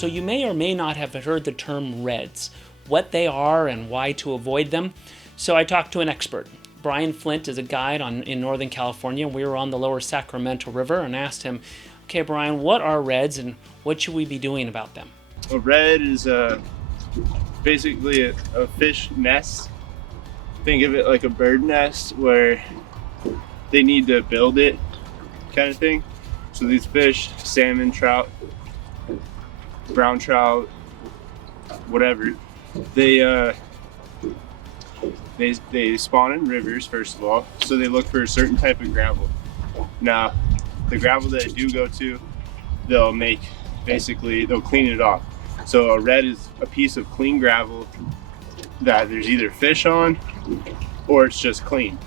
So you may or may not have heard the term reds, what they are and why to avoid them. So I talked to an expert. Brian Flint is a guide in Northern California. We were on the lower Sacramento River and asked him, okay, Brian, what are reds and what should we be doing about them? A red is basically a fish nest. Think of it like a bird nest where they need to build it, kind of thing. So these fish, salmon, trout, brown trout, whatever, they spawn in rivers, first of all, so they look for a certain type of gravel. Now, the gravel that I do go to, they'll clean it off. So a red is a piece of clean gravel that there's either fish on or it's just clean.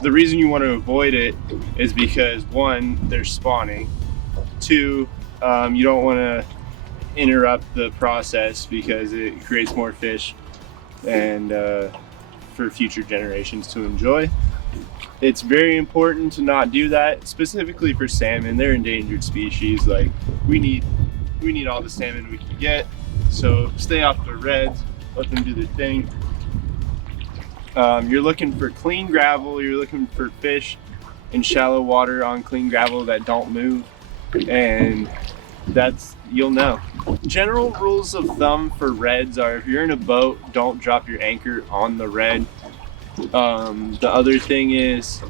The reason you want to avoid it is because, one, they're spawning. Two, you don't want to interrupt the process because it creates more fish and for future generations to enjoy. It's very important to not do that, specifically for salmon. They're endangered species. Like, we need all the salmon we can get, so stay off the reds, let them do their thing. You're looking for clean gravel, you're looking for fish in shallow water on clean gravel that don't move, and you'll know. General rules of thumb for reds are, if you're in a boat, don't drop your anchor on the red. The other thing is,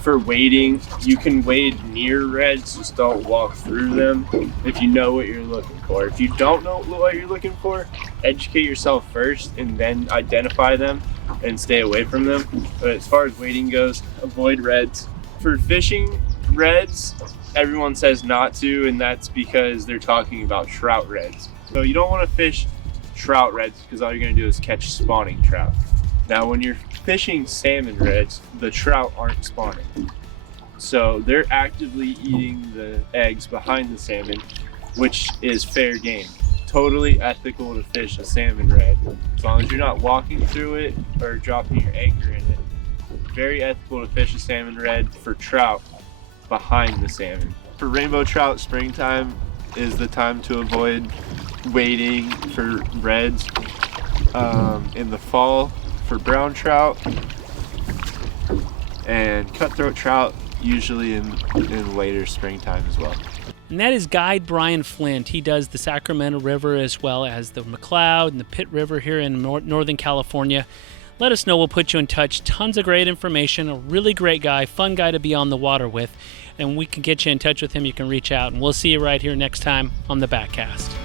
for wading, you can wade near reds, just don't walk through them if you know what you're looking for. If you don't know what you're looking for, educate yourself first and then identify them and stay away from them. But as far as wading goes, avoid reds. For fishing reds, everyone says not to, and that's because they're talking about trout reds. So you don't want to fish trout reds because all you're going to do is catch spawning trout. Now, when you're fishing salmon reds, the trout aren't spawning. So they're actively eating the eggs behind the salmon, which is fair game. Totally ethical to fish a salmon red, as long as you're not walking through it or dropping your anchor in it. Very ethical to fish a salmon red for trout behind the salmon. For rainbow trout, springtime is the time to avoid wading for reds. In the fall, for brown trout and cutthroat trout, usually in later springtime as well. And that is guide Brian Flint. He does the Sacramento River as well as the McCloud and the Pitt River here in Northern California. Let us know. We'll put you in touch. Tons of great information. A really great guy, fun guy to be on the water with. And we can get you in touch with him. You can reach out. And we'll see you right here next time on the Backcast.